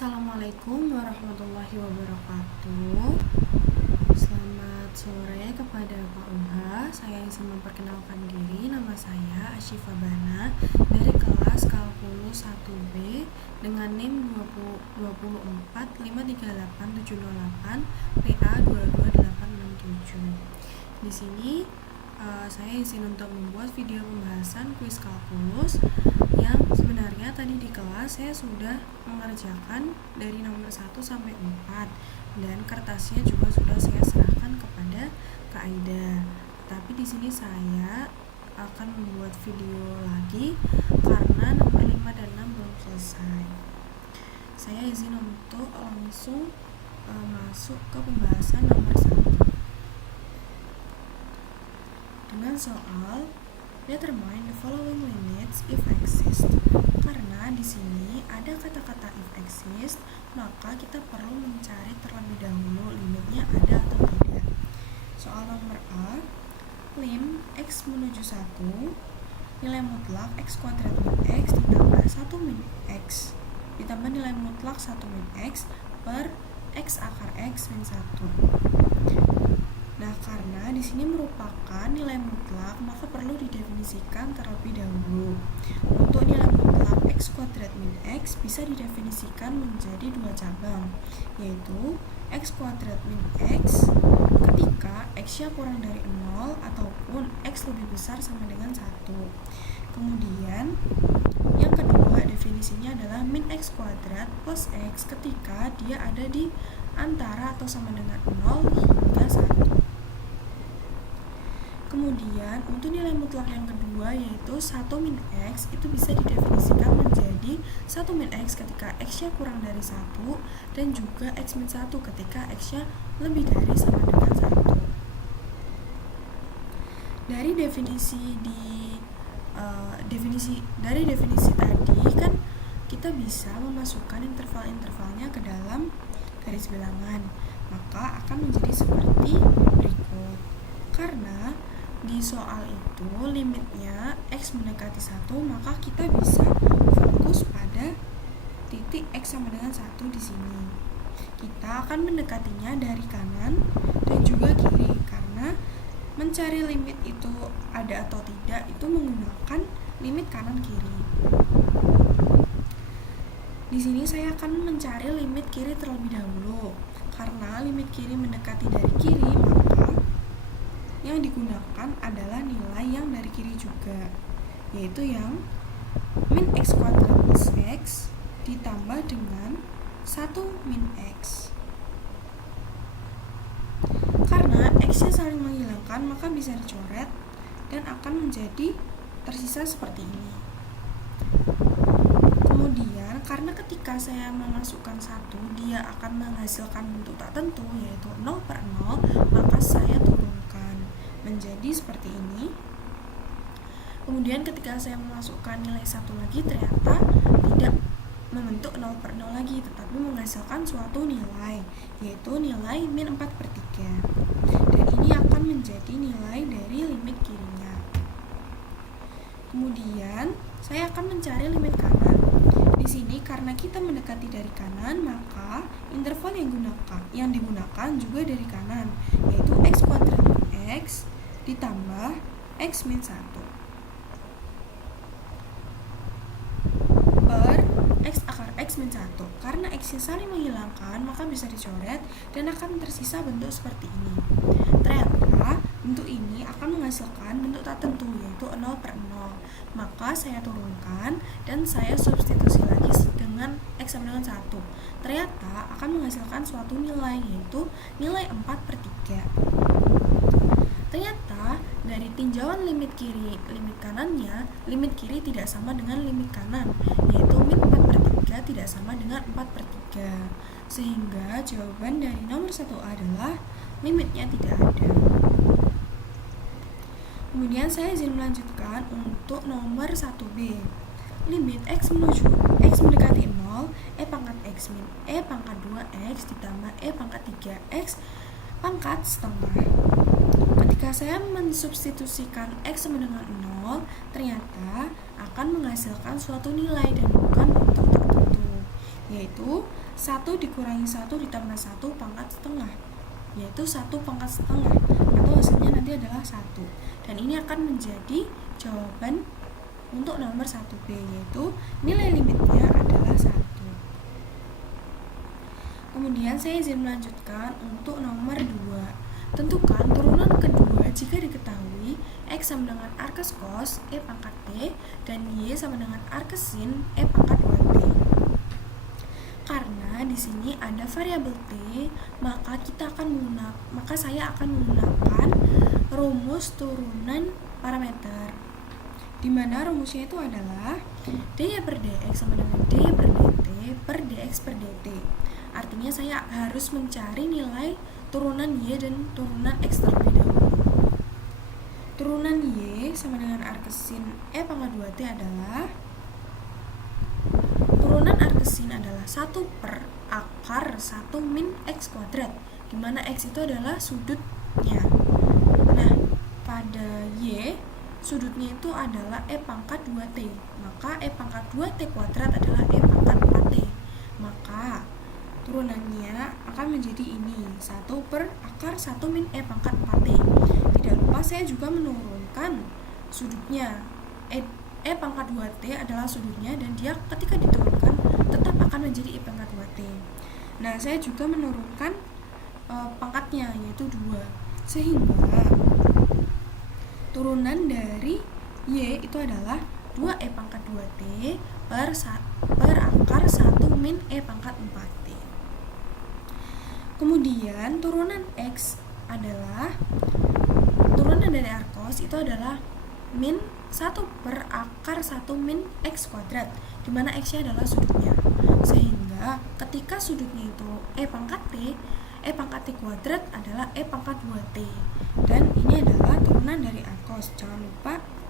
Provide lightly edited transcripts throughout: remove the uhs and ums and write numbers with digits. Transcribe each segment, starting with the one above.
Assalamualaikum warahmatullahi wabarakatuh. Selamat sore kepada Pak Uha. Saya izin memperkenalkan diri. Nama saya Asyifa Bana dari kelas Kalkulus 1B dengan NIM 2453878 PA 22867. Di sini saya izin untuk membuat video pembahasan kuis kalkulus yang sebenarnya tadi di kelas saya sudah mengerjakan dari nomor 1 sampai 4 dan kertasnya juga sudah saya serahkan kepada Kak Aida. Tapi di sini saya akan membuat video lagi karena nomor 5 dan 6 belum selesai. Saya izin untuk langsung masuk ke pembahasan nomor 1 dengan soal determine the following limits if exist. Karena di sini ada kata-kata if exist, maka kita perlu mencari terlebih dahulu limitnya ada atau tidak. Soal nomor A, lim x menuju 1, nilai mutlak x kuadrat min x ditambah 1 min x ditambah nilai mutlak 1 min x per x akar x min 1. Nah, karena di sini merupakan nilai mutlak, maka perlu didefinisikan terlebih dahulu. Untuk nilai mutlak x kuadrat min x bisa didefinisikan menjadi dua cabang, yaitu x kuadrat min x ketika x-nya kurang dari 0 ataupun x lebih besar sama dengan 1. Kemudian yang kedua definisinya adalah min x kuadrat plus x ketika dia ada di antara atau sama dengan 0 hingga 1. Kemudian untuk nilai mutlak yang kedua yaitu 1 min x itu bisa didefinisikan menjadi 1 min x ketika x-nya kurang dari 1 dan juga x min 1 ketika x-nya lebih dari sama dengan 1. Dari definisi tadi kan kita bisa memasukkan interval-intervalnya ke dalam garis bilangan, maka akan menjadi seperti berikut. Karena di soal itu limitnya x mendekati 1, maka kita bisa fokus pada titik x sama dengan 1 di sini. Kita akan mendekatinya dari kanan dan juga kiri karena mencari limit itu ada atau tidak itu menggunakan limit kanan kiri. Di sini saya akan mencari limit kiri terlebih dahulu. Karena limit kiri mendekati dari kiri, maka yang digunakan adalah nilai yang dari kiri juga, yaitu yang min x kuadrat plus x ditambah dengan 1 min x. Karena x-nya saling menghilangkan, maka bisa dicoret dan akan menjadi tersisa seperti ini. Kemudian karena ketika saya memasukkan 1, dia akan menghasilkan bentuk tak tentu yaitu 0/0, maka saya turunkan menjadi seperti ini. Kemudian ketika saya memasukkan nilai 1 lagi, ternyata tidak membentuk 0/0 lagi, tetapi menghasilkan suatu nilai, yaitu nilai min 4/3. Dan ini akan menjadi nilai dari limit kirinya. Kemudian saya akan mencari limit kanan. Di sini karena kita mendekati dari kanan, maka interval yang digunakan juga dari kanan, yaitu x kuadrat min x ditambah x min 1 per x akar x min 1. Karena x-nya saling menghilangkan, maka bisa dicoret dan akan tersisa bentuk seperti ini. Ternyata bentuk ini akan menghasilkan bentuk tak tentu yaitu 0/0. Maka saya turunkan dan saya substitusi lagi dengan x sama dengan 1. Ternyata akan menghasilkan suatu nilai yaitu nilai 4/3. Ternyata dari tinjauan limit kiri, limit kanannya, limit kiri tidak sama dengan limit kanan, yaitu min 4/3 tidak sama dengan 4/3. Sehingga jawaban dari nomor 1 adalah limitnya tidak ada. Kemudian saya izin melanjutkan untuk nomor 1B. Limit x mendekati 0, e pangkat x min e pangkat 2x ditambah e pangkat 3x pangkat setengah. Ketika saya mensubstitusikan x sama dengan 0, ternyata akan menghasilkan suatu nilai dan bukan bentuk tertentu. yaitu 1 dikurangi 1 ditambah 1 pangkat setengah, yaitu 1 pangkat setengah, atau hasilnya nanti adalah 1. Dan ini akan menjadi jawaban untuk nomor 1B, yaitu nilai limitnya adalah 1. Kemudian saya izin melanjutkan untuk nomor 2. Tentukan turunan kedua jika diketahui X sama dengan arkes cos E pangkat T dan Y sama dengan arkes sin E pangkat 2T. Karena di sini ada variabel T, maka saya akan menggunakan rumus turunan parameter, di mana rumusnya itu adalah dy per dx sama dengan dy per dt per dx per dt. Artinya saya harus mencari nilai turunan y dan turunan x terlebih dahulu. Turunan y sama dengan arkes sin E pangkat 2t adalah turunan arkes sin adalah 1 per akar 1 min x kuadrat, dimana x itu adalah sudutnya. Nah, pada y sudutnya itu adalah E pangkat 2t, maka E pangkat 2t kuadrat adalah E pangkat 4t. Maka turunannya akan menjadi ini 1 per akar 1 min E pangkat 4t. Tidak lupa saya juga menurunkan sudutnya. E pangkat 2t adalah sudutnya, dan dia ketika diturunkan tetap akan menjadi E pangkat 2t. Nah, saya juga menurunkan pangkatnya, yaitu 2, sehingga turunan dari Y itu adalah 2E pangkat 2t per akar 1 min E pangkat 4t. Kemudian turunan X adalah turunan dari arkos itu adalah min 1 per akar 1 min X kuadrat, dimana X-nya adalah sudutnya. Sehingga ketika sudutnya itu E pangkat T, E pangkat T kuadrat adalah E pangkat 2T. Dan ini adalah turunan dari arkos.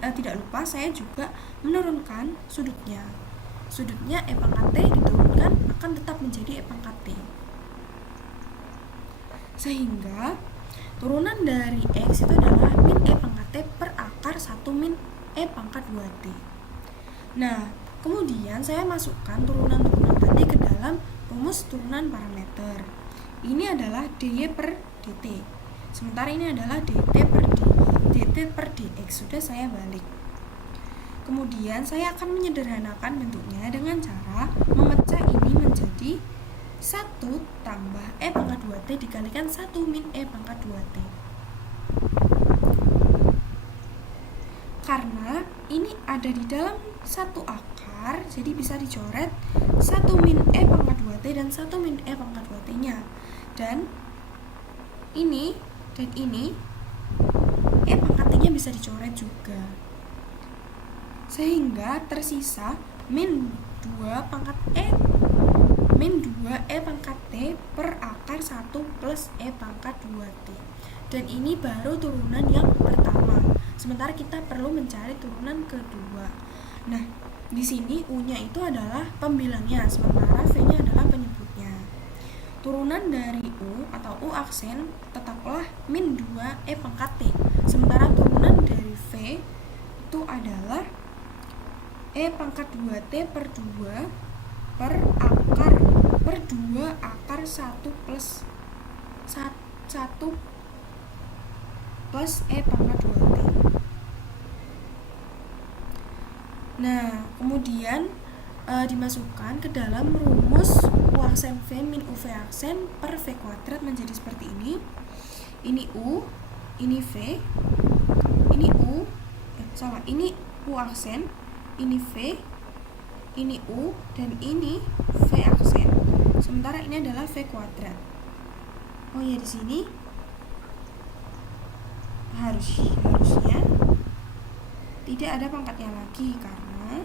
Tidak lupa saya juga menurunkan sudutnya. Sudutnya E pangkat T diturunkan akan tetap menjadi E pangkat T. Sehingga turunan dari X itu adalah min E pangkat T per akar 1 min E pangkat 2T. Nah, kemudian saya masukkan turunan-turunan tadi ke dalam rumus turunan parameter. Ini adalah dy per dt, sementara ini adalah dt per dx. Sudah saya balik. Kemudian saya akan menyederhanakan bentuknya dengan cara memecah ini menjadi 1 tambah E pangkat 2T dikalikan 1 min E pangkat 2T. Karena ini ada di dalam satu akar, jadi bisa dicoret 1 min E pangkat 2T dan 1 min E pangkat 2T nya. Dan ini E pangkat T nya bisa dicoret juga, sehingga tersisa min 2 pangkat min 2 E pangkat T per akar 1 plus E pangkat 2T. Dan ini baru turunan yang pertama, sementara kita perlu mencari turunan kedua. Nah, di sini U-nya itu adalah pembilangnya, sementara V-nya adalah penyebutnya. Turunan dari U atau U aksen tetaplah min 2 E pangkat T, sementara turunan dari V itu adalah E pangkat 2T per 2 per 2 akar 1 plus 1 plus E pangkat 2T. Nah, kemudian dimasukkan ke dalam rumus U aksen V min UV aksen per V kuadrat menjadi seperti ini. Ini U, ini V, ini ini U aksen, ini V, ini U, dan ini V aksen. Sementara ini adalah V kuadrat. Oh ya, di sini harusnya tidak ada pangkatnya lagi, karena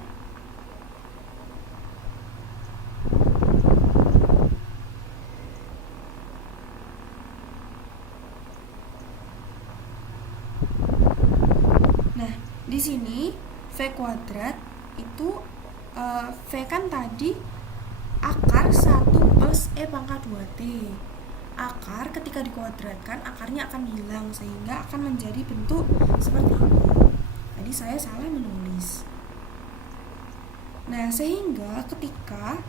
di sini V kuadrat itu V kan tadi akar 1 plus E pangkat 2T. Akar ketika dikuadratkan akarnya akan hilang, sehingga akan menjadi bentuk seperti ini. Tadi saya salah menulis. Nah, sehingga ketika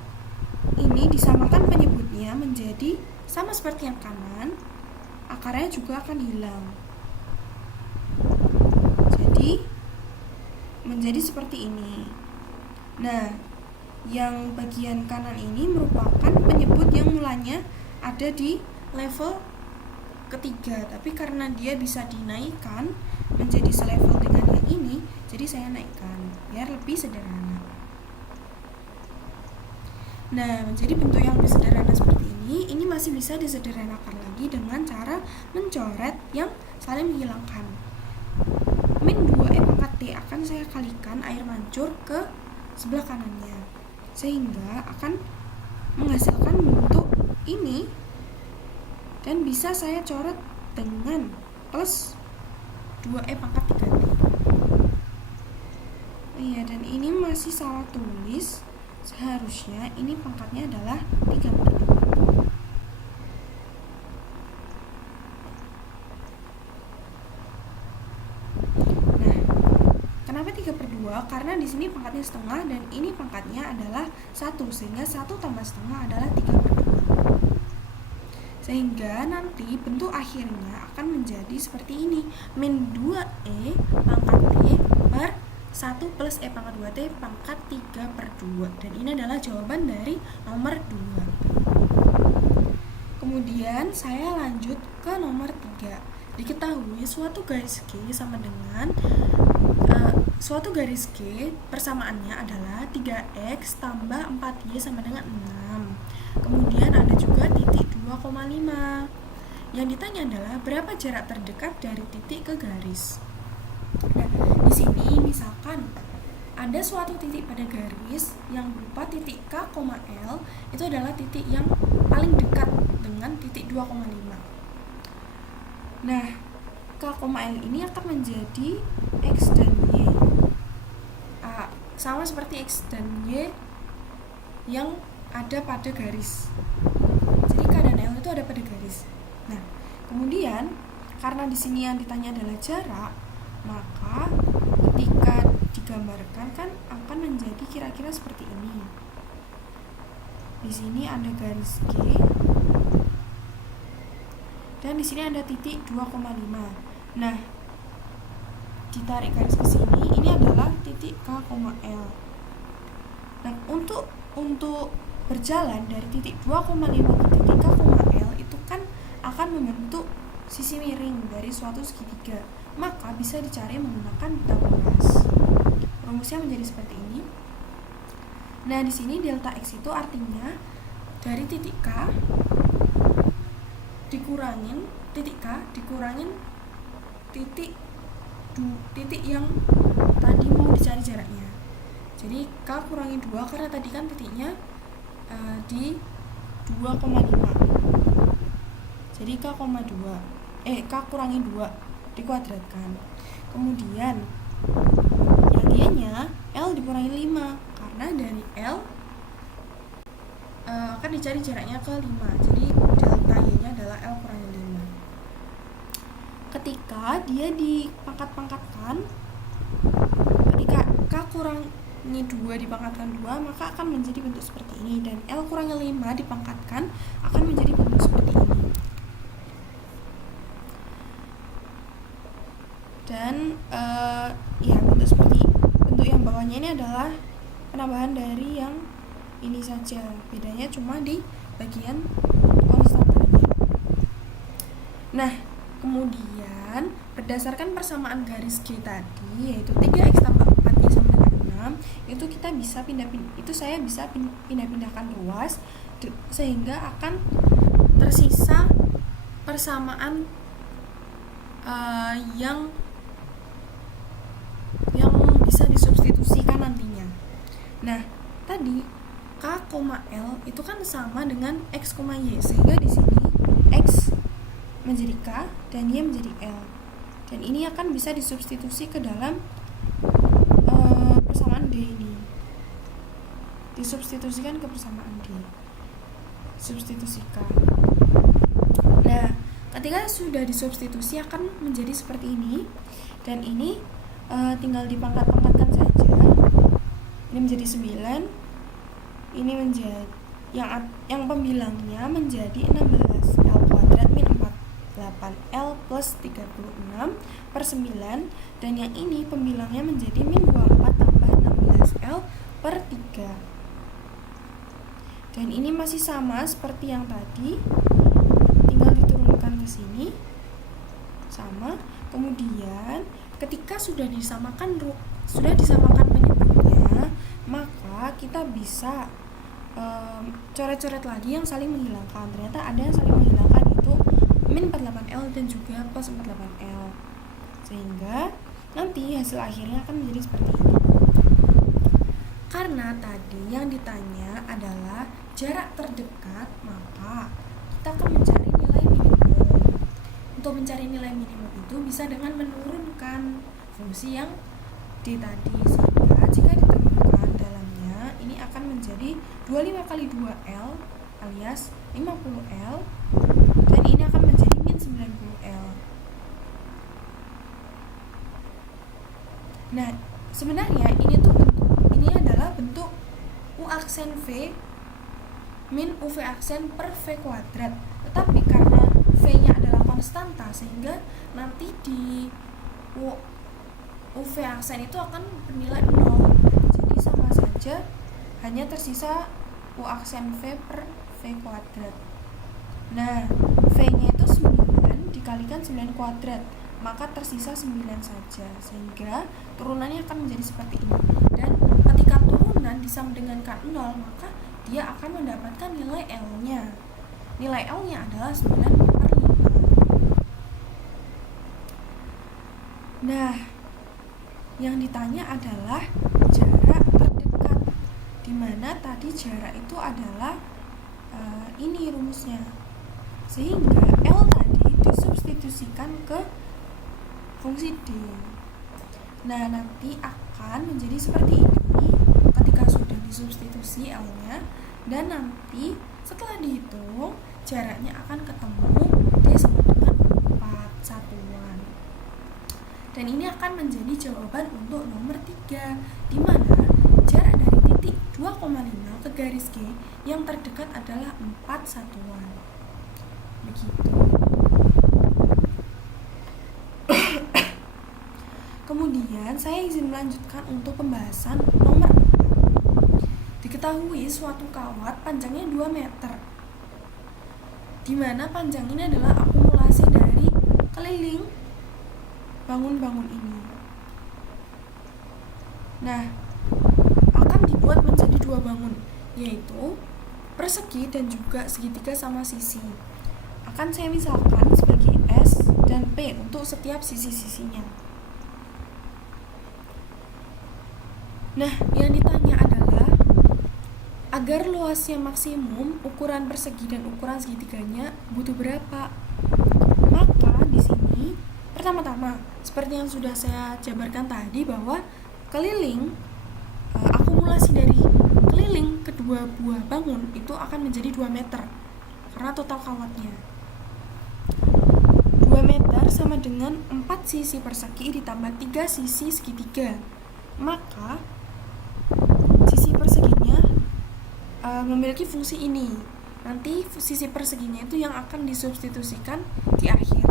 ini disamakan penyebutnya menjadi sama seperti yang kanan, akarnya juga akan hilang. Jadi menjadi seperti ini. Nah, yang bagian kanan ini merupakan penyebut yang mulanya ada di level ketiga, tapi karena dia bisa dinaikkan menjadi selevel dengan yang ini, jadi saya naikkan biar lebih sederhana. Nah, menjadi bentuk yang lebih sederhana seperti ini masih bisa disederhanakan lagi dengan cara mencoret yang saling menghilangkan. Min 2e pangkat T akan saya kalikan air mancur ke sebelah kanannya, sehingga akan menghasilkan bentuk ini, dan bisa saya coret dengan plus 2e pangkat 3T. Iya, dan ini masih salah tulis. Seharusnya ini pangkatnya adalah 3/2. Nah, kenapa 3/2? Karena di sini pangkatnya setengah dan ini pangkatnya adalah 1, sehingga 1 tambah setengah adalah 3/2. Sehingga nanti bentuk akhirnya akan menjadi seperti ini, min 2e pangkat T per 1 plus E pangkat 2T pangkat 3/2. Dan ini adalah jawaban dari nomor 2. Kemudian saya lanjut ke nomor 3. Diketahui suatu garis G sama dengan suatu garis G persamaannya adalah 3x tambah 4y sama dengan 6. Kemudian ada juga titik 2,5. Yang ditanya adalah berapa jarak terdekat dari titik ke garis. Nah, di sini misalkan ada suatu titik pada garis yang berupa titik K, L, itu adalah titik yang paling dekat dengan titik 2,5. Nah, K, L ini akan menjadi X dan Y. Sama seperti X dan Y yang ada pada garis. Jadi K dan L itu ada pada garis. Nah, kemudian karena di sini yang ditanya adalah jarak, maka ketika digambarkan kan akan menjadi kira-kira seperti ini. Di sini ada garis G dan di sini ada titik 2,5. Nah, ditarik garis ke sini, ini adalah titik K, L. Nah, untuk berjalan dari titik 2,5 ke titik K, L itu kan akan membentuk sisi miring dari suatu segitiga. Maka bisa dicari menggunakan Pythagoras. Rumusnya menjadi seperti ini. Nah, di sini delta X itu artinya dari titik K dikurangin titik K dikurangin titik yang tadi mau dicari jaraknya. Jadi K kurangi 2 karena tadi kan titiknya di 2,5. Jadi K kurangi 2 dikuadratkan. Kemudian yang dianya L dikurangi 5 karena dari L akan dicari jaraknya ke 5. Jadi delta Y-nya adalah L kurangi 5. Ketika dia dipangkat-pangkatkan, ketika K kurangi 2 dipangkatkan 2, maka akan menjadi bentuk seperti ini, dan L kurangi 5 dipangkatkan akan menjadi bentuk seperti ini. Dan bentuk yang bawahnya ini adalah penambahan dari yang ini saja, bedanya cuma di bagian konstantanya. Nah, kemudian berdasarkan persamaan garis G tadi, yaitu 3x tambah 4y sama dengan 6, itu kita bisa saya bisa pindah-pindahkan ruas sehingga akan tersisa persamaan yang bisa disubstitusikan nantinya. Nah, tadi K, L itu kan sama dengan X, Y, sehingga di sini X menjadi K dan Y menjadi L. Dan ini akan bisa disubstitusi ke dalam persamaan D ini. Disubstitusikan ke persamaan D. Substitusikan. Nah, ketika sudah disubstitusi akan menjadi seperti ini. Dan ini tinggal dipangkat-pangkatkan saja. Ini menjadi 9. Ini menjadi yang pembilangnya menjadi 16L kuadrat min 48L plus 36 per 9, dan yang ini pembilangnya menjadi min 24 tambah 16L per 3. Dan ini masih sama seperti yang tadi, tinggal diturunkan ke sini, sama. Kemudian ketika sudah disamakan penyebutnya, maka kita bisa coret-coret lagi yang saling menghilangkan. Ternyata ada yang saling menghilangkan, itu min 48L dan juga plus 48L, sehingga nanti hasil akhirnya akan menjadi seperti ini. Karena tadi yang ditanya adalah jarak terdekat, maka kita akan mencari nilai minimum. Untuk mencari nilai minimum itu bisa dengan menurunkan fungsi yang D tadi, sehingga jika diturunkan dalamnya ini akan menjadi 25 kali 2L alias 50L, dan ini akan menjadi min 90L. Nah, sebenarnya ini adalah bentuk U aksen V min UV aksen per V kuadrat, tetapi karena V-nya adalah konstanta, sehingga nanti di UV aksen itu akan bernilai 0. Jadi sama saja, hanya tersisa U aksen V per V kuadrat. Nah, V-nya itu 9 dikalikan 9 kuadrat, maka tersisa 9 saja, sehingga turunannya akan menjadi seperti ini. Dan ketika turunan disama dengan K0, maka dia akan mendapatkan nilai L-nya. Nilai L-nya adalah 9/5. Nah, yang ditanya adalah jarak terdekat, dimana tadi jarak itu adalah ini rumusnya, sehingga L tadi disubstitusikan ke fungsi D. Nah, nanti akan menjadi seperti ini ketika sudah disubstitusi L-nya, dan nanti setelah dihitung jaraknya akan ketemu D sama dengan 4 satuan. Dan ini akan menjadi jawaban untuk nomor 3, di mana jarak dari titik 2,5 ke garis G yang terdekat adalah 4 satuan. Begitu. Kemudian saya izin melanjutkan untuk pembahasan nomor 4. Diketahui suatu kawat panjangnya 2 meter, di mana panjang ini adalah akumulasi dari keliling bangun-bangun ini. Nah, akan dibuat menjadi 2 bangun, yaitu persegi dan juga segitiga sama sisi. Akan saya misalkan sebagai S dan P untuk setiap sisi-sisinya. Nah, yang ditanya adalah agar luasnya maksimum, ukuran persegi dan ukuran segitiganya butuh berapa? Maka di sini pertama-tama seperti yang sudah saya jabarkan tadi, bahwa keliling akumulasi dari keliling kedua buah bangun itu akan menjadi 2 meter karena total kawatnya. 2 meter sama dengan 4 sisi persegi ditambah 3 sisi segitiga. Maka sisi perseginya memiliki fungsi ini. Nanti sisi perseginya itu yang akan disubstitusikan di akhir.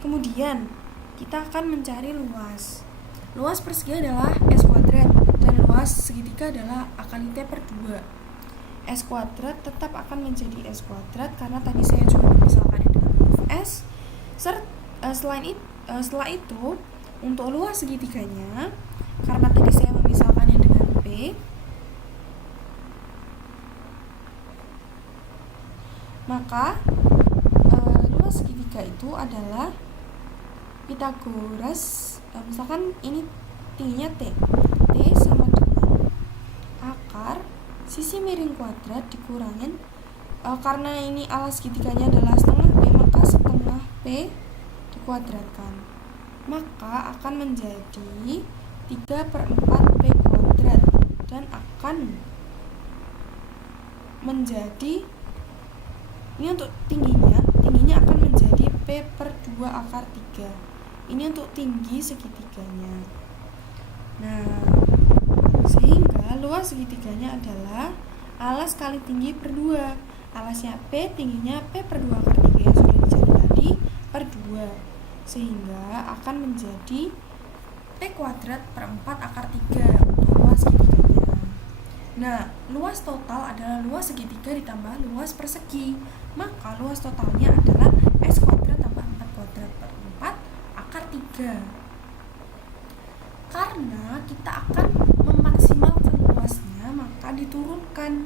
Kemudian kita akan mencari luas. Luas persegi adalah S kuadrat dan luas segitiga adalah akali T per 2. S kuadrat tetap akan menjadi S kuadrat karena tadi saya juga memisalkannya dengan huruf S. Setelah itu untuk luas segitiganya, karena tadi saya memisalkannya dengan P, maka luas segitiga itu adalah Pythagoras, misalkan ini tingginya T sama dengan akar sisi miring kuadrat dikurangin, karena ini alas segitiganya adalah setengah P, maka setengah P dikuadratkan, maka akan menjadi 3/4 P kuadrat, dan akan menjadi, ini untuk tingginya akan menjadi P per 2 akar 3. Ini untuk tinggi segitiganya. Nah, sehingga luas segitiganya adalah alas kali tinggi per 2. Alasnya P, tingginya P per 2 akar 3 yang sudah dicari tadi per 2. Sehingga akan menjadi P kuadrat per 4 akar 3 untuk luas segitiganya. Nah, luas total adalah luas segitiga ditambah luas persegi. Maka luas totalnya adalah S kuadrat tambah 4 kuadrat per 4 akar 3. Karena kita akan memaksimalkan luasnya, maka diturunkan.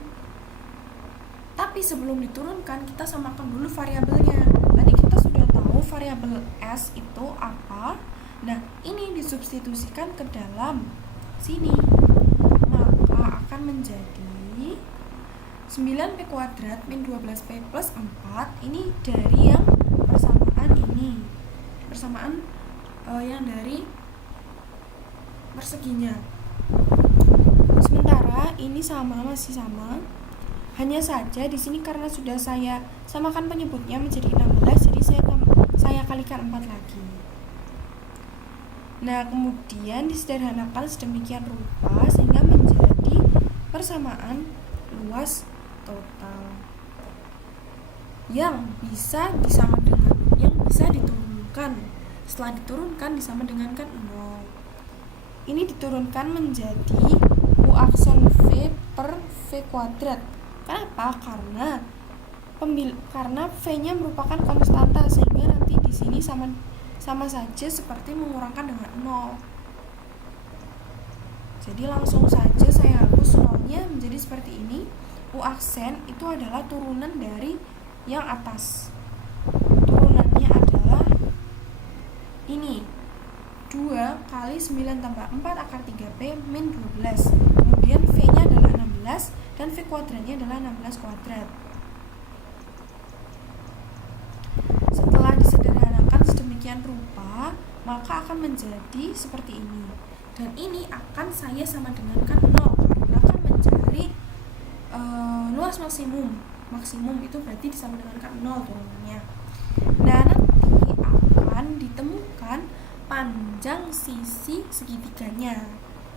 Tapi sebelum diturunkan, kita samakan dulu variabelnya. Tadi kita sudah tahu variabel S itu apa. Nah, ini disubstitusikan ke dalam sini. Maka akan menjadi 9P kuadrat min 12P plus 4. Ini dari yang persamaan ini. Persamaan yang dari perseginya. Sementara ini masih sama. Hanya saja di sini karena sudah saya samakan penyebutnya menjadi 16, jadi saya kalikan 4 lagi. Nah, kemudian disederhanakan sedemikian rupa sehingga menjadi persamaan luas total yang bisa diturunkan. Setelah diturunkan disama dengan 0. Ini diturunkan menjadi U aksen V per V kuadrat. Kenapa? Karena V-nya merupakan konstanta, sehingga nanti di sini sama saja seperti mengurangkan dengan 0. Jadi langsung saja saya hapus 0-nya menjadi seperti ini. U aksen itu adalah turunan dari yang atas. Turunannya adalah ini. 2 kali 9 tambah 4 akar 3P min 12. Kemudian V-nya adalah 16 dan V kuadratnya adalah 16 kuadrat. Setelah disederhanakan sedemikian rupa, maka akan menjadi seperti ini. Dan ini akan saya sama dengankan 0 karena akan mencari luas maksimum. Maksimum itu berarti disama dengankan 0 turunannya. Nah, nanti akan ditemukan panjang sisi segitiganya,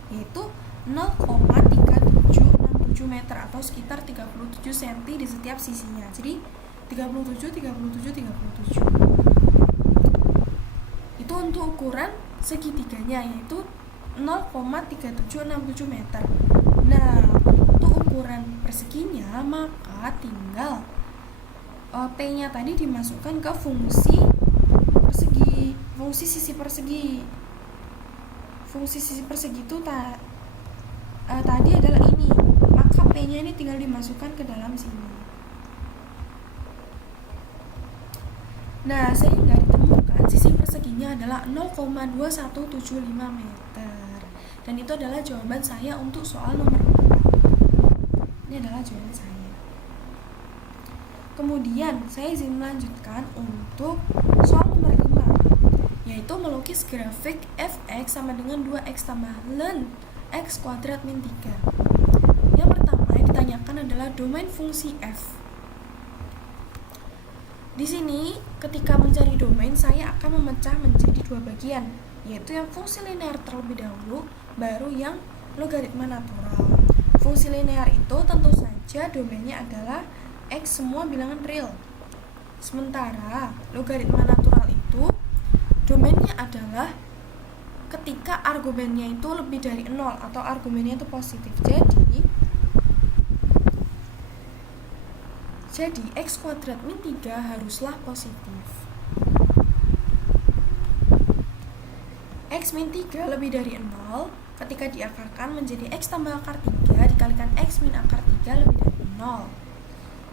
yaitu 0,3767 meter atau sekitar 37 cm di setiap sisinya. Jadi 37. Itu untuk ukuran segitiganya, yaitu 0,3767 meter. Nah, untuk ukuran perseginya maka tinggal P-nya tadi dimasukkan ke fungsi sisi persegi. Fungsi sisi persegi itu tadi adalah ini. Maka P-nya ini tinggal dimasukkan ke dalam sini. Nah, sehingga ditemukan sisi perseginya adalah 0,2175 meter. Dan itu adalah jawaban saya untuk soal nomor 4. Ini adalah jawaban saya. Kemudian saya izin melanjutkan untuk soal nomor 5, yaitu melukis grafik fx sama dengan 2x tambah ln x kuadrat min 3. Yang pertama yang ditanyakan adalah domain fungsi f. Di sini ketika mencari domain saya akan memecah menjadi 2 bagian, yaitu yang fungsi linear terlebih dahulu, baru yang logaritma natural. Fungsi linear itu tentu saja domainnya adalah X semua bilangan real. Sementara logaritma natural itu domainnya adalah ketika argumennya itu lebih dari 0 atau argumennya itu positif. Jadi X kuadrat min 3 haruslah positif. X min 3 lebih dari 0 ketika diakarkan menjadi X tambah akar 3 dikalikan X min akar 3 lebih dari 0.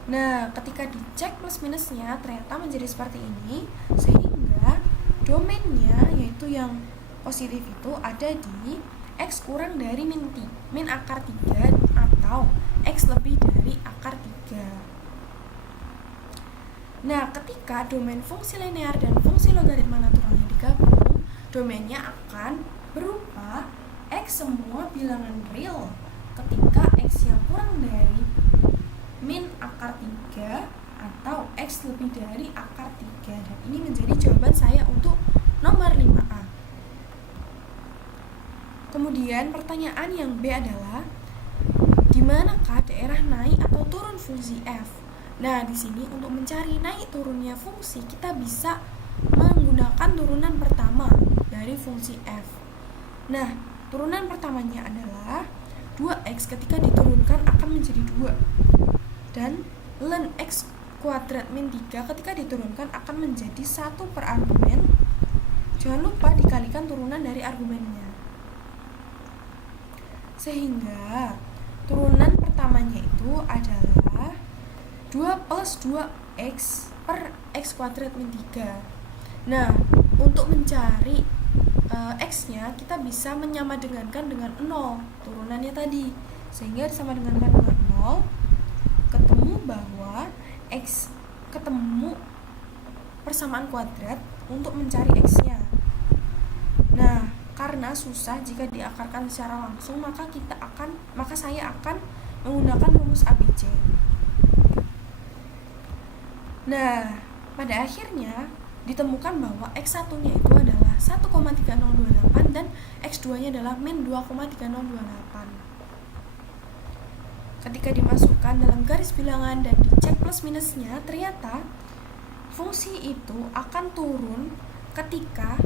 Nah, ketika dicek plus minusnya ternyata menjadi seperti ini, sehingga domainnya yaitu yang positif itu ada di X kurang dari min akar 3 atau X lebih dari akar 3. Nah, ketika domain fungsi linear dan fungsi logaritma naturalnya digabung, domainnya akan berupa X semua bilangan real ketika X yang kurang dari min akar 3 atau X lebih dari akar 3. Dan ini menjadi jawaban saya untuk nomor 5A. Kemudian pertanyaan yang B adalah di manakah daerah naik atau turun fungsi f. Nah, di sini untuk mencari naik turunnya fungsi, kita bisa menggunakan turunan pertama dari fungsi f. Nah, turunan pertamanya adalah 2x ketika diturunkan akan menjadi 2. Dan ln x kuadrat min 3 ketika diturunkan akan menjadi 1 per argumen. Jangan lupa dikalikan turunan dari argumennya. Sehingga turunan pertamanya itu adalah 2 plus 2x per x kuadrat min 3. Nah, untuk mencari x-nya kita bisa menyamadengankan dengan 0 turunannya tadi. Sehingga disamadengankan dengan 0, ketemu bahwa x ketemu persamaan kuadrat untuk mencari x-nya. Nah, karena susah jika diakarkan secara langsung, maka saya akan menggunakan rumus ABC. Nah, pada akhirnya ditemukan bahwa x1-nya itu adalah 1,3028 dan x2-nya adalah min 2,3028. Ketika dimasukkan dalam garis bilangan dan dicek plus minusnya, ternyata fungsi itu akan turun ketika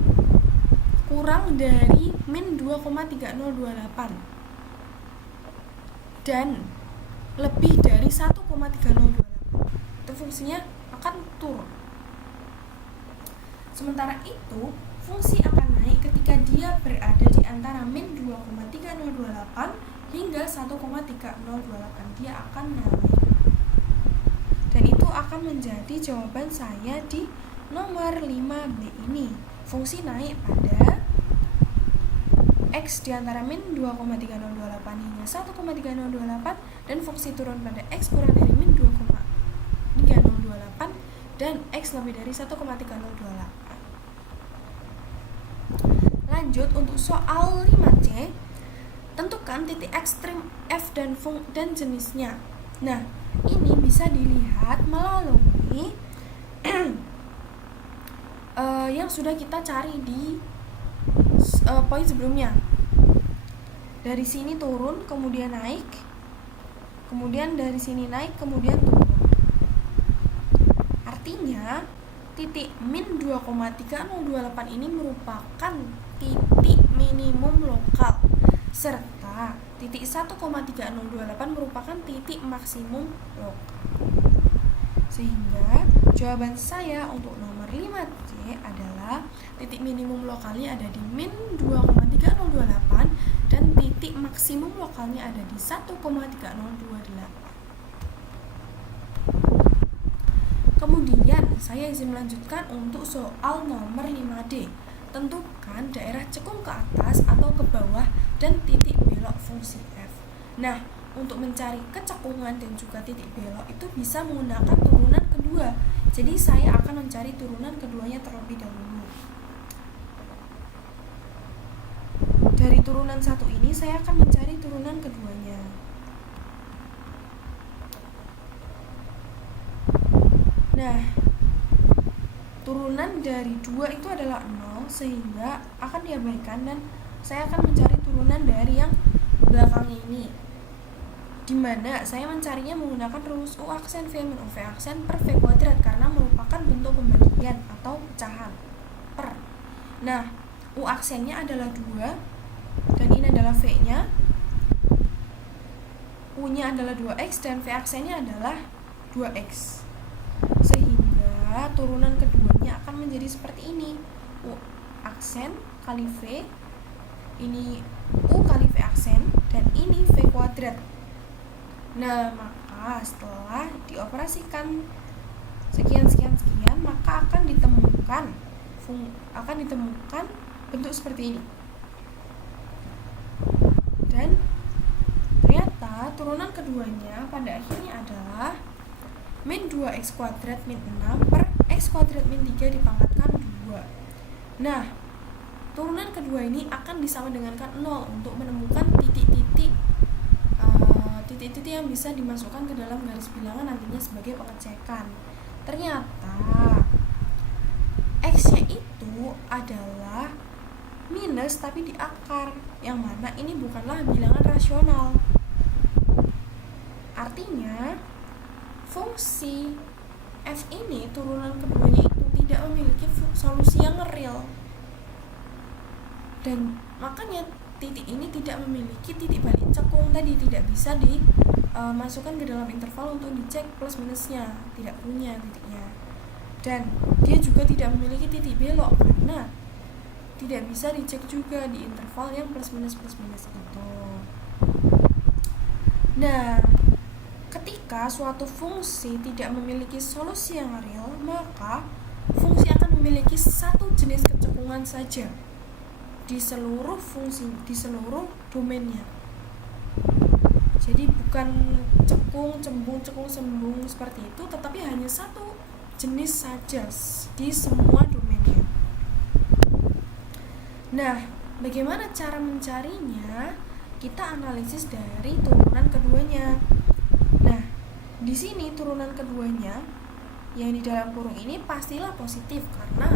kurang dari min 2,3028 dan lebih dari 1,3028. Itu fungsinya akan turun. Sementara itu, fungsi akan naik ketika dia berada di antara min 2,3028 hingga 1,3028. Dia akan naik. Dan itu akan menjadi jawaban saya di nomor 5B ini. Fungsi naik pada x di antara min 2,3028 hingga 1,3028 dan fungsi turun pada x kurang dari min 2,3028 dan x lebih dari 1,3028. Lanjut untuk soal 5C, tentukan titik ekstrim f dan jenisnya. Nah, ini bisa dilihat melalui yang sudah kita cari di poin sebelumnya. Dari sini turun, kemudian naik, kemudian dari sini naik, kemudian turun. Artinya, titik min 2,3028 ini merupakan titik minimum lokal, serta titik 1,3028 merupakan titik maksimum lokal. Sehingga jawaban saya untuk nomor 5C adalah titik minimum lokalnya ada di min 2,3028 dan titik maksimum lokalnya ada di 1,3028. Kemudian saya izin melanjutkan untuk soal nomor 5D. Tentukan daerah cekung ke atas atau ke bawah dan titik belok fungsi f. Nah, untuk mencari kecekungan dan juga titik belok itu bisa menggunakan turunan kedua. Jadi saya akan mencari turunan keduanya terlebih dahulu. Dari turunan satu ini saya akan mencari turunan keduanya. Nah, turunan dari 2 itu adalah 0, sehingga akan diabaikan dan saya akan mencari turunan dari yang belakangnya ini, dimana saya mencarinya menggunakan rumus U aksen V min UV aksen per V kuadrat karena merupakan bentuk pembagian atau pecahan per. Nah, U aksennya adalah 2 dan ini adalah V-nya, U-nya adalah 2X dan V aksennya adalah 2X. Sehingga turunan keduanya akan menjadi seperti ini. U aksen kali V, ini U kali V aksen, dan ini V kuadrat. Nah, maka setelah dioperasikan sekian, maka akan ditemukan bentuk seperti ini. Dan ternyata turunan keduanya pada akhirnya adalah min 2x kuadrat min 6 per x kuadrat min 3 dipangkatkan 2. Nah, turunan kedua ini akan disamadengankan 0 untuk menemukan titik-titik yang bisa dimasukkan ke dalam garis bilangan nantinya sebagai pengecekan. Ternyata x-nya itu adalah minus tapi di akar, yang mana ini bukanlah bilangan rasional. Artinya fungsi f ini turunan keduanya itu tidak memiliki solusi yang real, dan makanya titik ini tidak memiliki titik balik cekung tadi, tidak bisa dimasukkan ke dalam interval untuk dicek plus minusnya, tidak punya titiknya. Dan dia juga tidak memiliki titik belok karena tidak bisa dicek juga di interval yang plus minus itu. Nah, ketika suatu fungsi tidak memiliki solusi yang real, maka fungsi akan memiliki satu jenis kecekungan saja di seluruh domainnya. Jadi bukan cekung, cembung, sembung seperti itu, tetapi hanya satu jenis saja di semua domainnya. Nah, bagaimana cara mencarinya? Kita analisis dari turunan keduanya. Nah, di sini turunan keduanya yang di dalam kurung ini pastilah positif karena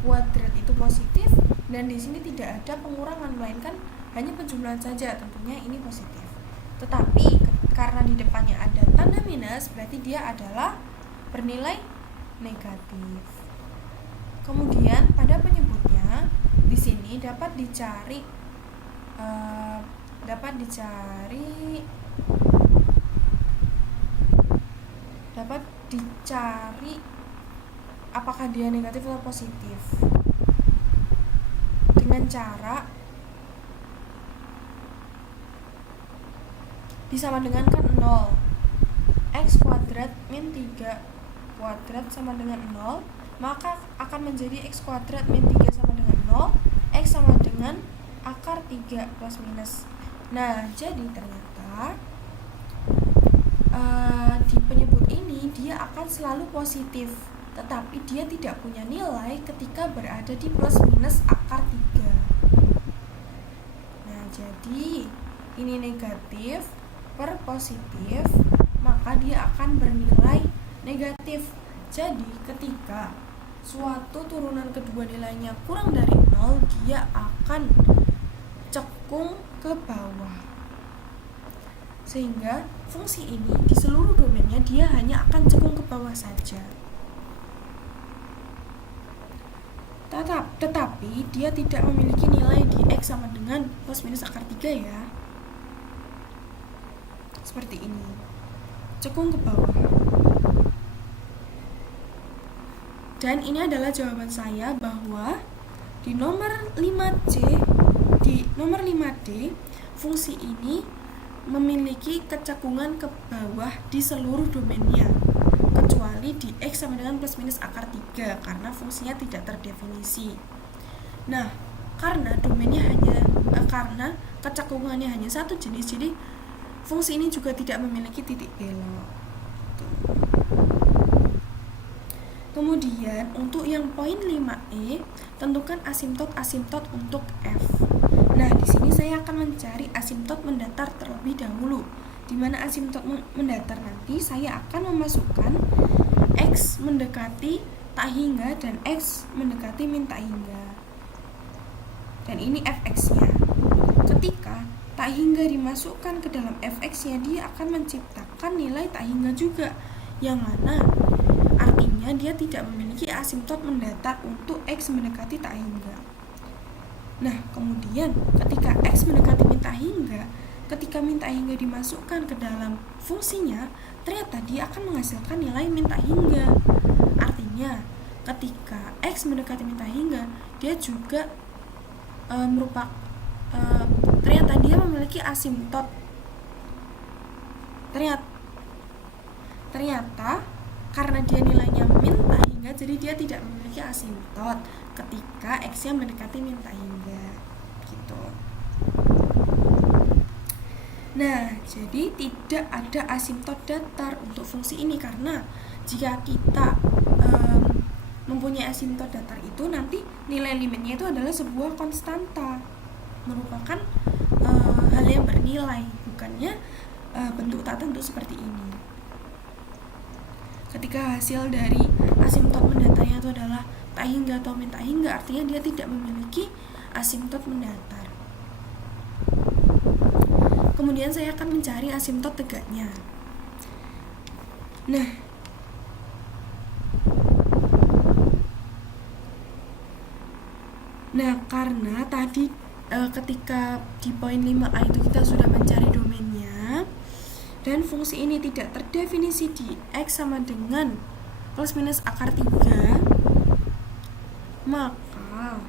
kuadrat itu positif, dan di sini tidak ada pengurangan melainkan hanya penjumlahan saja, tentunya ini positif. Tetapi karena di depannya ada tanda minus, berarti dia adalah bernilai negatif. Kemudian pada penyebutnya di sini dapat dicari apakah dia negatif atau positif dengan cara disamadengankan 0. X kuadrat min 3 kuadrat sama dengan 0, maka akan menjadi X kuadrat min 3 sama dengan 0, X sama dengan akar 3 plus minus. Nah, jadi ternyata di penyebut ini dia akan selalu positif, tetapi dia tidak punya nilai ketika berada di plus minus akar 3. Nah, jadi ini negatif per positif, maka dia akan bernilai negatif. Jadi ketika suatu turunan kedua nilainya kurang dari 0, dia akan cekung ke bawah, sehingga fungsi ini di seluruh domainnya dia hanya akan cekung ke bawah saja. Tetapi dia tidak memiliki nilai di X sama dengan plus minus akar 3 ya. Seperti ini, cekung ke bawah. Dan ini adalah jawaban saya bahwa di nomor 5D fungsi ini memiliki kecekungan ke bawah di seluruh domainnya, kecuali di X sama dengan plus minus akar 3 karena fungsinya tidak terdefinisi. Nah, karena karena kecekungannya hanya satu jenis, jadi fungsi ini juga tidak memiliki titik belok. Kemudian untuk yang poin 5E, tentukan asimptot untuk f. Nah, di sini saya akan mencari asimptot mendatar terlebih dahulu. Di mana asimptot mendatar nanti saya akan memasukkan X mendekati tak hingga dan X mendekati min tak hingga. Dan ini fx-nya. Ketika tak hingga dimasukkan ke dalam fx-nya, dia akan menciptakan nilai tak hingga juga, yang mana artinya dia tidak memiliki asimptot mendatar untuk X mendekati tak hingga. Nah, kemudian ketika X mendekati min tak hingga, ketika min tak hingga dimasukkan ke dalam fungsinya, ternyata dia akan menghasilkan nilai min tak hingga. Artinya ketika X mendekati min tak hingga, dia juga ternyata dia memiliki asimptot. Ternyata karena dia nilainya min tak hingga, jadi dia tidak memiliki asimptot ketika X-nya mendekati min tak hingga gitu. Nah, jadi tidak ada asimptot datar untuk fungsi ini, karena jika kita mempunyai asimptot datar itu, nanti nilai limitnya itu adalah sebuah konstanta, merupakan hal yang bernilai, bukannya bentuk tak tentu seperti ini. Ketika hasil dari asimptot mendatarnya itu adalah tak hingga atau min tak hingga, artinya dia tidak memiliki asimptot mendatar. Kemudian saya akan mencari asimptot tegaknya. Nah, karena tadi ketika di poin 5A itu kita sudah mencari domainnya dan fungsi ini tidak terdefinisi di X sama dengan plus minus akar 3, maka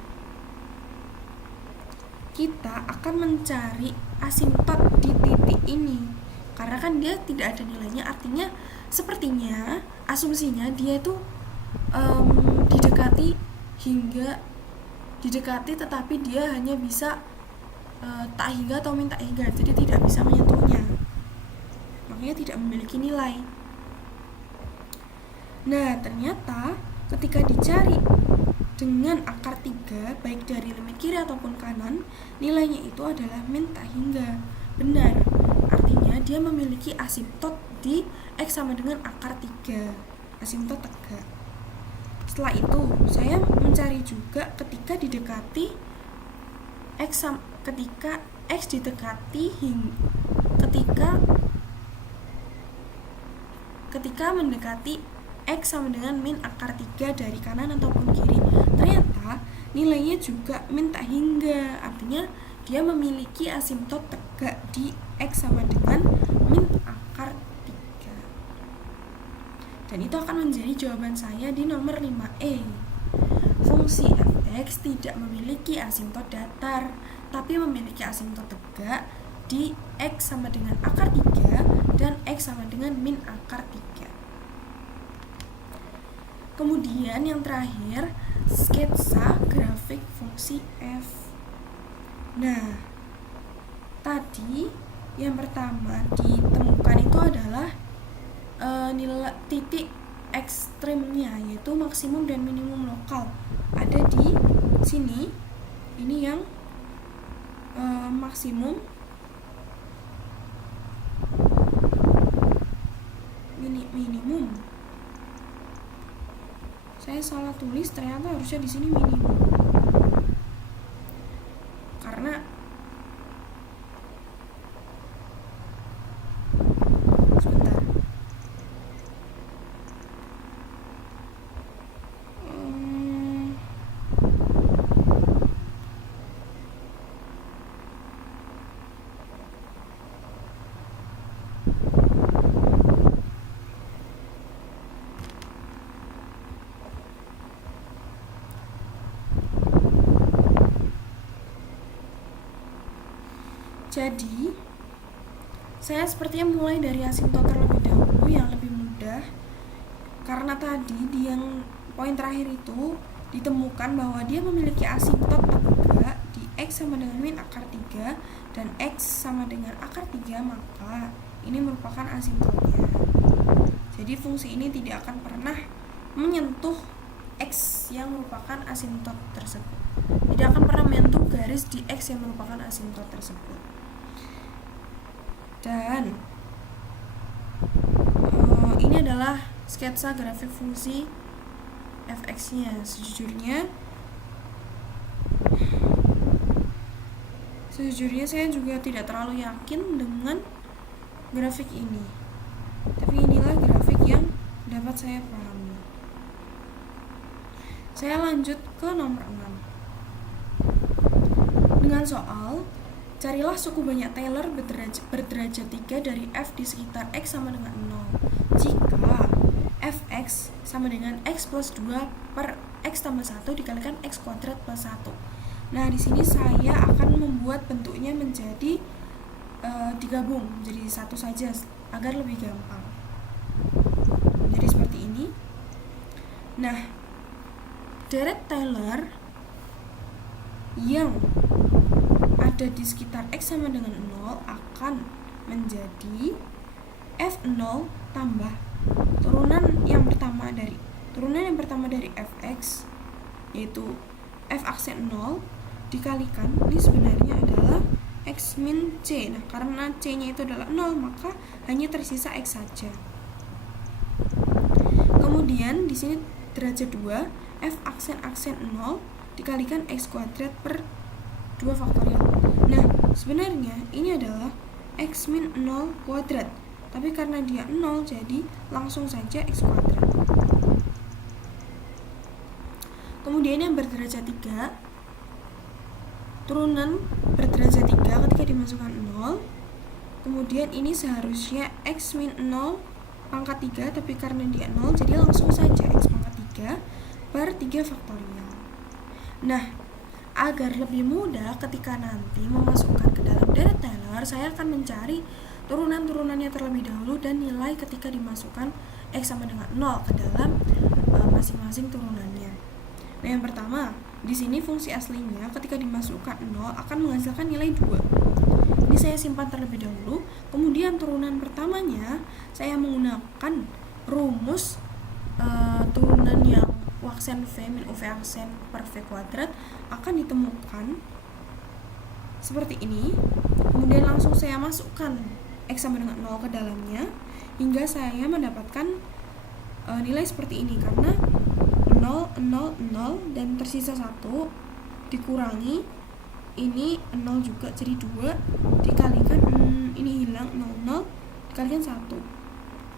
kita akan mencari asimtot di titik ini. Karena kan dia tidak ada nilainya, artinya sepertinya asumsinya dia itu didekati tetapi dia hanya bisa tak hingga atau min tak hingga, jadi tidak bisa menyentuhnya, makanya tidak memiliki nilai. Nah, ternyata ketika dicari dengan akar 3 baik dari limit kiri ataupun kanan, nilainya itu adalah min tak hingga. Benar, artinya dia memiliki asimtot di X sama dengan akar 3, asimtot tegak. Setelah itu saya mencari juga ketika didekati ketika X didekati ketika mendekati X sama dengan min akar 3 dari kanan ataupun kiri, ternyata nilainya juga min tak hingga, artinya dia memiliki asimtot tegak di X sama dengan min akar 3. Dan itu akan menjadi jawaban saya di nomor 5E. Fungsi f(x) tidak memiliki asimtot datar, tapi memiliki asimtot tegak di X sama dengan akar 3 dan X sama dengan min akar 3. Kemudian yang terakhir, sketsa grafik fungsi f. Nah, tadi yang pertama ditemukan itu adalah nilai titik ekstrimnya, yaitu maksimum dan minimum lokal. Ada di sini, ini yang maksimum, minimum. Saya salah tulis, ternyata harusnya di sini minimum. Karena sebentar. Jadi, saya sepertinya mulai dari asimtot terlebih dahulu yang lebih mudah. Karena tadi di yang poin terakhir itu ditemukan bahwa dia memiliki asimtot tegak di X sama dengan min akar 3 dan X sama dengan akar 3, maka ini merupakan asimtotnya. Jadi fungsi ini tidak akan pernah menyentuh X yang merupakan asimtot tersebut. Tidak akan pernah menyentuh garis di X yang merupakan asimtot tersebut. Dan ini adalah sketsa grafik fungsi f(x)-nya. Sejujurnya saya juga tidak terlalu yakin dengan grafik ini, tapi inilah grafik yang dapat saya pahami. Saya lanjut ke nomor 6 dengan soal carilah suku banyak Taylor berderajat 3 dari f di sekitar x sama dengan 0 jika fx sama dengan x plus 2 per x tambah 1 dikalikan x kuadrat plus 1. Nah, di sini saya akan membuat bentuknya menjadi digabung menjadi satu saja agar lebih gampang. Jadi seperti ini. Nah, deret Taylor yang ada di sekitar x sama dengan 0 akan menjadi f0 tambah turunan yang pertama dari fx, yaitu f aksen 0 dikalikan, ini sebenarnya adalah x min c. Nah, karena c nya itu adalah 0, maka hanya tersisa x saja. Kemudian di sini derajat 2 f aksen 0 dikalikan x kuadrat per 2 faktorial. Nah, sebenarnya ini adalah x min 0 kuadrat, tapi karena dia 0 jadi langsung saja X kuadrat. Kemudian yang berderajat 3, turunan berderajat 3 ketika dimasukkan 0. Kemudian ini seharusnya X min 0 pangkat 3, tapi karena dia 0 jadi langsung saja X pangkat 3 per 3 faktorial. Nah, agar lebih mudah ketika nanti memasukkan ke dalam deret Taylor, saya akan mencari turunan-turunannya terlebih dahulu dan nilai ketika dimasukkan X sama dengan 0 ke dalam masing-masing turunannya. Nah, yang pertama, di sini fungsi aslinya ketika dimasukkan 0 akan menghasilkan nilai 2. Ini saya simpan terlebih dahulu. Kemudian turunan pertamanya saya menggunakan rumus turunan yang U aksen V min UV aksen per V kuadrat akan ditemukan seperti ini. Kemudian langsung saya masukkan X sama dengan 0 ke dalamnya hingga saya mendapatkan nilai seperti ini, karena 0, 0, 0 dan tersisa 1 dikurangi ini 0 juga jadi 2 dikalikan ini hilang 0, 0 dikalikan 1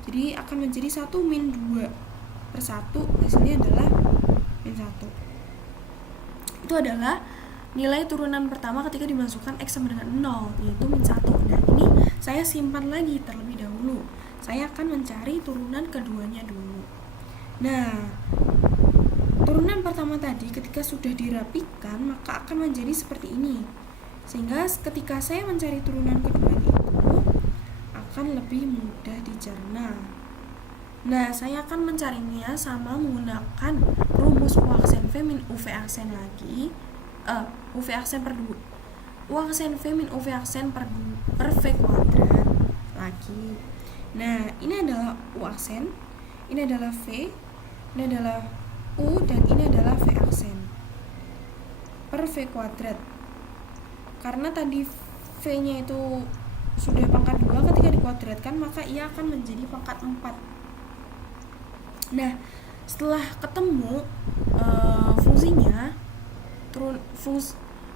jadi akan menjadi 1 min 2 per 1, hasilnya adalah min 1. Itu adalah nilai turunan pertama ketika dimasukkan X sama dengan 0, yaitu min 1. Nah, ini saya simpan lagi terlebih dahulu. Saya akan mencari turunan keduanya dulu. Nah, turunan pertama tadi ketika sudah dirapikan maka akan menjadi seperti ini, sehingga ketika saya mencari turunan keduanya itu akan lebih mudah dicerna. Nah, saya akan mencarinya sama menggunakan rumus U aksen V min UV aksen lagi, UV aksen per 2, U aksen V min UV aksen per V kuadrat lagi. Nah, ini adalah U aksen, ini adalah V, ini adalah U, dan ini adalah V aksen per V kuadrat. Karena tadi V-nya itu sudah pangkat 2, ketika dikuadratkan maka ia akan menjadi pangkat 4. Nah, setelah ketemu fungsinya,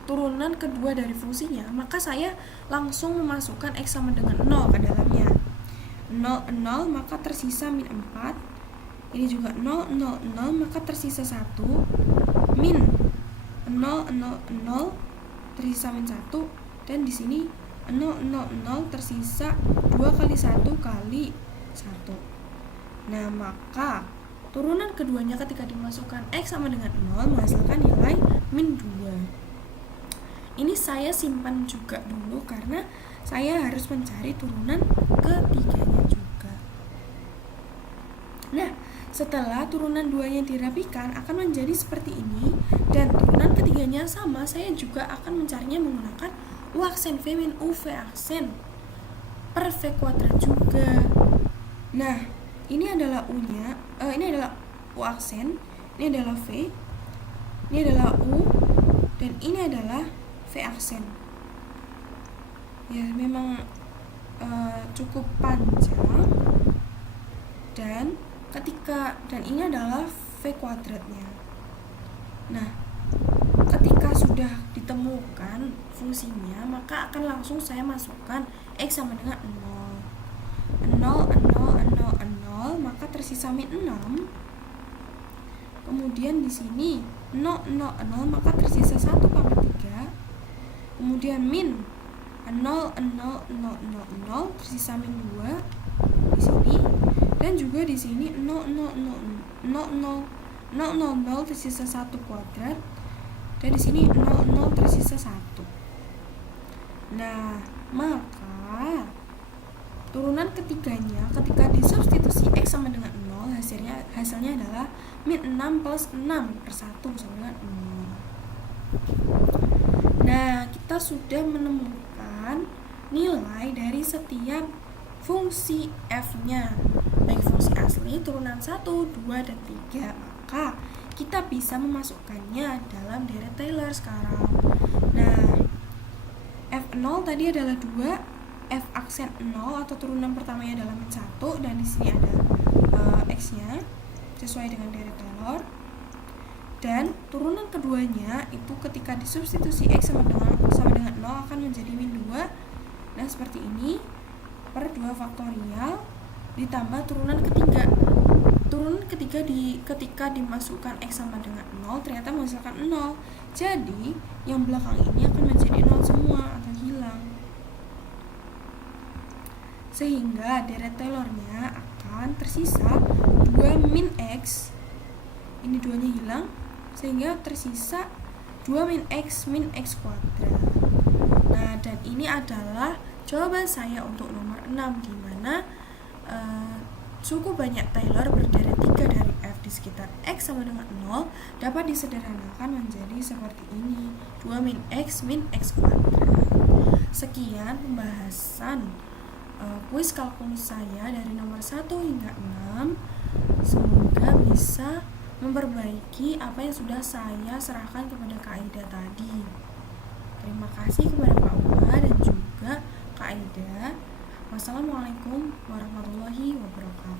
turunan kedua dari fungsinya, maka saya langsung memasukkan X sama dengan 0 ke dalamnya. 0, 0, maka tersisa min 4. Ini juga 0, 0, 0, maka tersisa 1, min 0, 0, 0, tersisa min 1, dan di sini 0, 0, 0, tersisa 2 kali 1 kali 1. Nah, maka turunan keduanya ketika dimasukkan X sama dengan 0 menghasilkan nilai min 2. Ini saya simpan juga dulu karena saya harus mencari turunan ketiganya juga. Nah, setelah turunan duanya dirapikan akan menjadi seperti ini, dan turunan ketiganya sama, saya juga akan mencarinya menggunakan U aksen V min UV aksen per V kuadrat juga. Nah, ini adalah U-nya, ini adalah U aksen, ini adalah V, ini adalah U, dan ini adalah V aksen. Ya, memang cukup panjang, dan ini adalah V kuadratnya. Nah, ketika sudah ditemukan fungsinya, maka akan langsung saya masukkan X sama dengan 0. 0, 0, 0, 0, maka tersisa min 6. Kemudian di sini 0, 0, 0, maka tersisa 1 pangkat 3. Kemudian min 0, 0, 0, 0, 0, tersisa min 2 di sini. Dan juga di sini 0, 0, 0, 0, 0, 0, 0, tersisa 1 kuadrat, dan di sini 0, 0, tersisa 1. Nah, maka turunan ketiganya ketika disubstitusi X sama dengan 0, hasilnya adalah min 6 plus 6 per 1 sama dengan 0. Nah, kita sudah menemukan nilai dari setiap fungsi f-nya, baik fungsi asli, turunan 1, 2, dan 3. Maka kita bisa memasukkannya dalam deret Taylor sekarang. Nah, f0 tadi adalah 2, f aksen 0 atau turunan pertamanya adalah min 1, dan di sini ada x-nya sesuai dengan deret Taylor. Dan turunan keduanya itu ketika disubstitusi X sama dengan 0 akan menjadi min 2. Nah, seperti ini per 2 2 faktorial ditambah turunan ketiga. Turunan ketiga ketika dimasukkan X sama dengan 0 ternyata menghasilkan 0. Jadi yang belakang ini akan menjadi 0 semua atau hilang. Sehingga deret Taylornya akan tersisa 2 min X. Ini 2-nya hilang, sehingga tersisa 2 min X kuadrat. Nah, dan ini adalah jawaban saya untuk nomor 6, di mana suku banyak Taylor berderet 3 dari F di sekitar X sama dengan 0 dapat disederhanakan menjadi seperti ini, 2 min X kuadrat. Sekian pembahasan kuis kalkulus saya dari nomor 1 hingga 6. Semoga bisa memperbaiki apa yang sudah saya serahkan kepada Kak Aida tadi. Terima kasih kepada Pak Uma dan juga Kak Aida. Wassalamualaikum warahmatullahi wabarakatuh.